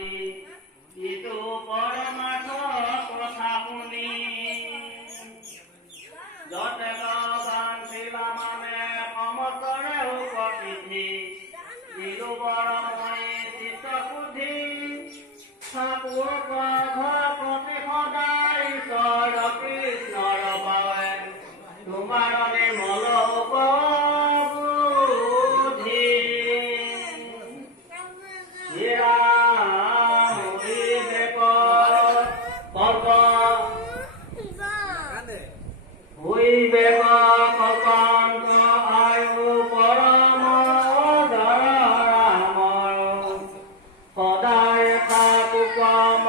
মতি ইটো পৰমাৰ্থ কথা শুনি যতে গান শিলা মানে সমতৰে উপস্থিতি দিলো বৰময় চিত্ত বুদ্ধি ঠাকুৰ ভক্তি সদায় ঈশ্বৰ কৃষ্ণৰ পাৱে তোমাৰ নিৰ্মল বুদ্ধি কল্পান্ত আয়ু পৰম ধৰামৰ সদায় থাকো কাম